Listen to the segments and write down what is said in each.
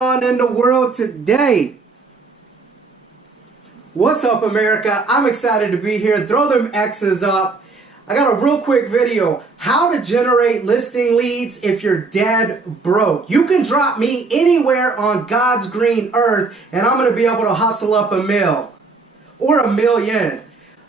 On in the world today? What's up, America? I'm excited to be here. Throw them X's up. I got a real quick video. How to generate listing leads if you're dead broke. You can drop me anywhere on God's green earth and I'm going to be able to hustle up a mil or a million.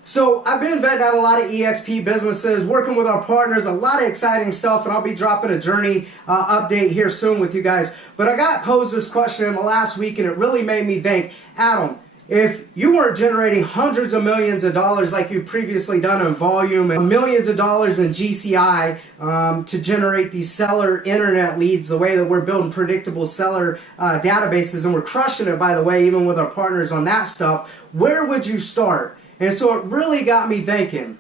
So I've been vetting out a lot of EXP businesses, working with our partners, a lot of exciting stuff, and I'll be dropping a journey update here soon with you guys. But I got posed this question in the last week and it really made me think, Adam, if you weren't generating hundreds of millions of dollars like you've previously done in volume and millions of dollars in GCI to generate these seller internet leads the way that we're building predictable seller databases, and we're crushing it, by the way, even with our partners on that stuff, where would you start? And so it really got me thinking,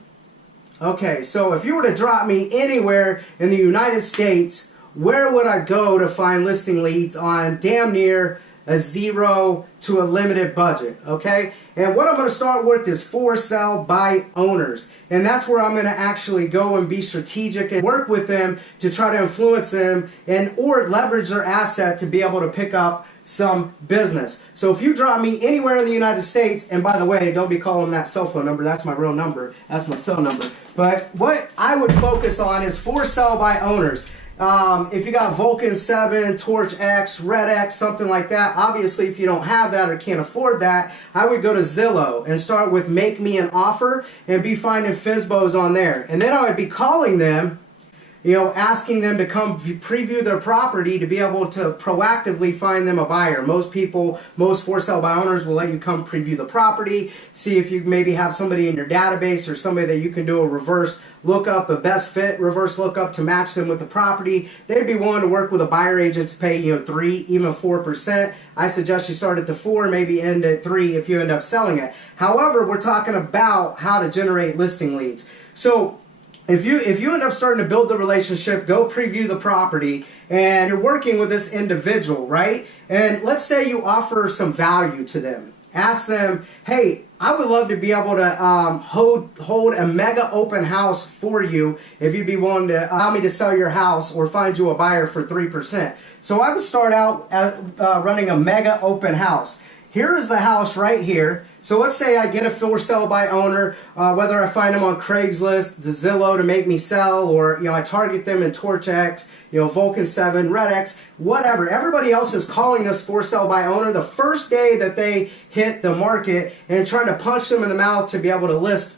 okay, so if you were to drop me anywhere in the United States, where would I go to find listing leads on damn near a zero to a limited budget, okay? And what I'm going to start with is for sale by owners. And that's where I'm going to actually go and be strategic and work with them to try to influence them and or leverage their asset to be able to pick up some business. So if you drop me anywhere in the United States, and by the way, don't be calling that cell phone number, that's my real number, that's my cell number. But what I would focus on is for sale by owners. If you got Vulcan 7, Torch X, Red X, something like that, obviously if you don't have that or can't afford that, I would go to Zillow and start with make me an offer and be finding FSBOs on there. And then I would be calling them, you know, asking them to come preview their property to be able to proactively find them a buyer. Most people, most for sale by owners will let you come preview the property, see if you maybe have somebody in your database or somebody that you can do a reverse lookup, a best fit reverse lookup to match them with the property. They'd be willing to work with a buyer agent to pay, you know, 3, even 4%. I suggest you start at the 4, maybe end at 3 if you end up selling it. However, we're talking about how to generate listing leads. So if you end up starting to build the relationship, go preview the property, and you're working with this individual, right? And let's say you offer some value to them. Ask them, hey, I would love to be able to hold a mega open house for you if you'd be willing to allow me to sell your house or find you a buyer for 3%. So I would start out running a mega open house. Here is the house right here. So let's say I get a for sale by owner, whether I find them on Craigslist, the Zillow to make me sell, or you know I target them in Torch X, you know, Vulcan 7, Red X, whatever. Everybody else is calling this for sale by owner the first day that they hit the market and trying to punch them in the mouth to be able to list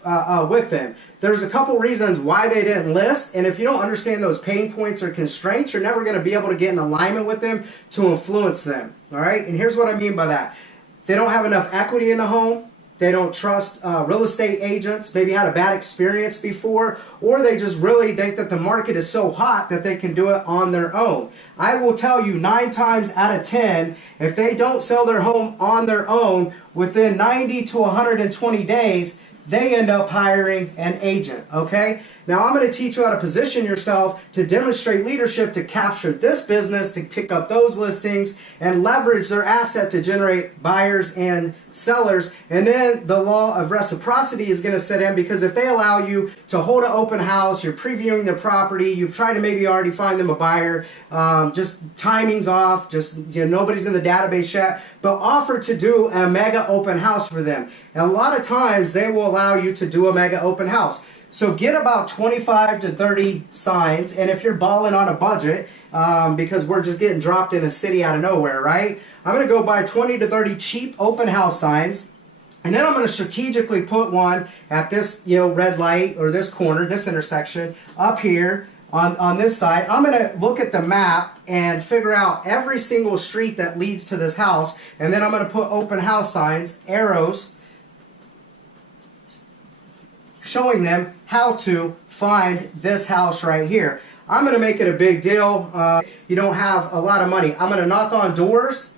with them. There's a couple reasons why they didn't list, and if you don't understand those pain points or constraints, you're never going to be able to get in alignment with them to influence them. All right, and here's what I mean by that. They don't have enough equity in the home. They don't trust real estate agents, maybe had a bad experience before, or they just really think that the market is so hot that they can do it on their own. I will tell you 9 times out of 10, if they don't sell their home on their own within 90 to 120 days, they end up hiring an agent, okay? Now I'm going to teach you how to position yourself to demonstrate leadership to capture this business, to pick up those listings, and leverage their asset to generate buyers and sellers. And then the law of reciprocity is going to set in, because if they allow you to hold an open house, you're previewing their property, you've tried to maybe already find them a buyer, just timing's off, just you know, nobody's in the database yet, but offer to do a mega open house for them. And a lot of times they will allow you to do a mega open house. So get about 25 to 30 signs, and if you're balling on a budget, because we're just getting dropped in a city out of nowhere, right? I'm going to go buy 20 to 30 cheap open house signs, and then I'm going to strategically put one at this, you know, red light or this corner, this intersection, up here on this side. I'm going to look at the map and figure out every single street that leads to this house, and then I'm going to put open house signs, arrows, showing them how to find this house right here. I'm going to make it a big deal. You don't have a lot of money. I'm going to knock on doors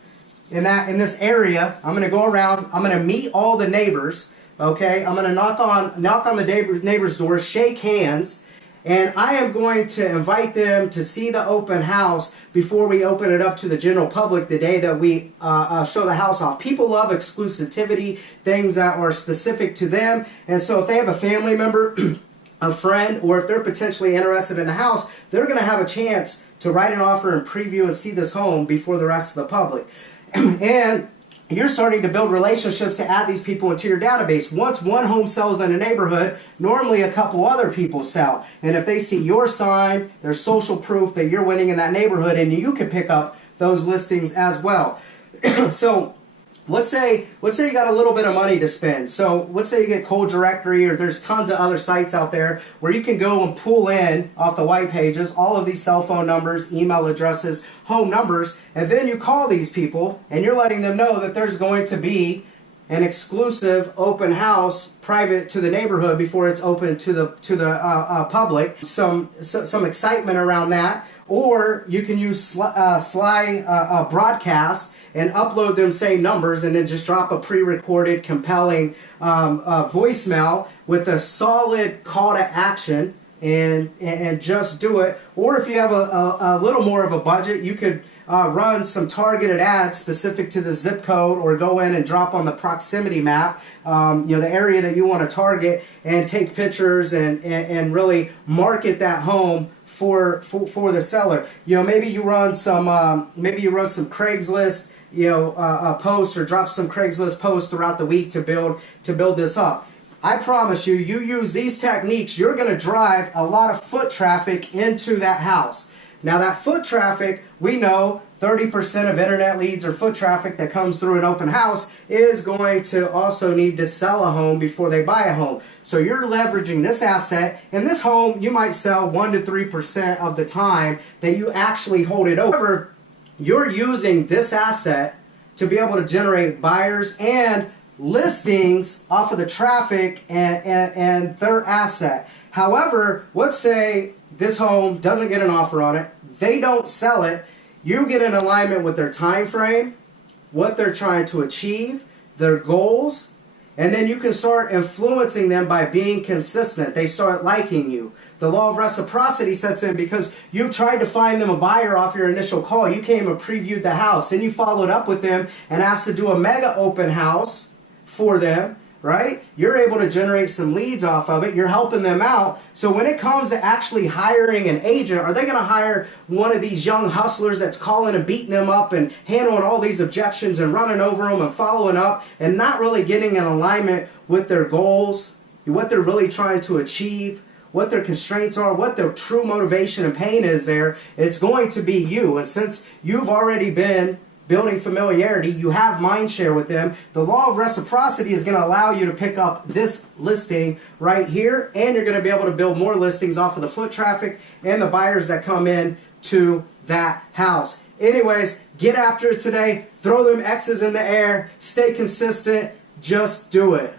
in this area. I'm going to go around. I'm going to meet all the neighbors. Okay, I'm going to knock on the neighbors' doors, shake hands, and I am going to invite them to see the open house before we open it up to the general public the day that we show the house off. People love exclusivity, things that are specific to them, and so if they have a family member, a friend, or if they're potentially interested in the house, they're going to have a chance to write an offer and preview and see this home before the rest of the public. And you're starting to build relationships to add these people into your database. Once one home sells in a neighborhood, normally a couple other people sell. And if they see your sign, there's social proof that you're winning in that neighborhood, and you can pick up those listings as well. So let's say you got a little bit of money to spend. So let's say you get Cold Directory, or there's tons of other sites out there where you can go and pull in off the white pages all of these cell phone numbers, email addresses, home numbers, and then you call these people and you're letting them know that there's going to be an exclusive open house private to the neighborhood before it's open to the public. Some excitement around that. Or you can use Sly broadcast and upload them same numbers and then just drop a pre-recorded compelling voicemail with a solid call to action and just do it. Or if you have a little more of a budget, you could run some targeted ads specific to the zip code, or go in and drop on the proximity map, the area that you want to target, and take pictures and really market that home for the seller. Maybe you run some Craigslist posts, or drop some Craigslist posts throughout the week to build this up. I promise you, you use these techniques, you're going to drive a lot of foot traffic into that house. Now that foot traffic, we know 30% of internet leads or foot traffic that comes through an open house is going to also need to sell a home before they buy a home. So you're leveraging this asset, and this home you might sell 1 to 3% of the time that you actually hold it over. You're using this asset to be able to generate buyers and listings off of the traffic and their asset. However, let's say this home doesn't get an offer on it, they don't sell it, you get in alignment with their time frame, what they're trying to achieve, their goals, and then you can start influencing them by being consistent. They start liking you. The law of reciprocity sets in because you've tried to find them a buyer off your initial call. You came and previewed the house, then you followed up with them and asked to do a mega open house for them, right? You're able to generate some leads off of it. You're helping them out. So when it comes to actually hiring an agent, are they going to hire one of these young hustlers that's calling and beating them up and handling all these objections and running over them and following up and not really getting in alignment with their goals, what they're really trying to achieve, what their constraints are, what their true motivation and pain is there? It's going to be you. And since you've already been building familiarity, you have mind share with them, the law of reciprocity is going to allow you to pick up this listing right here, and you're going to be able to build more listings off of the foot traffic and the buyers that come in to that house. Anyways, get after it today. Throw them X's in the air. Stay consistent. Just do it.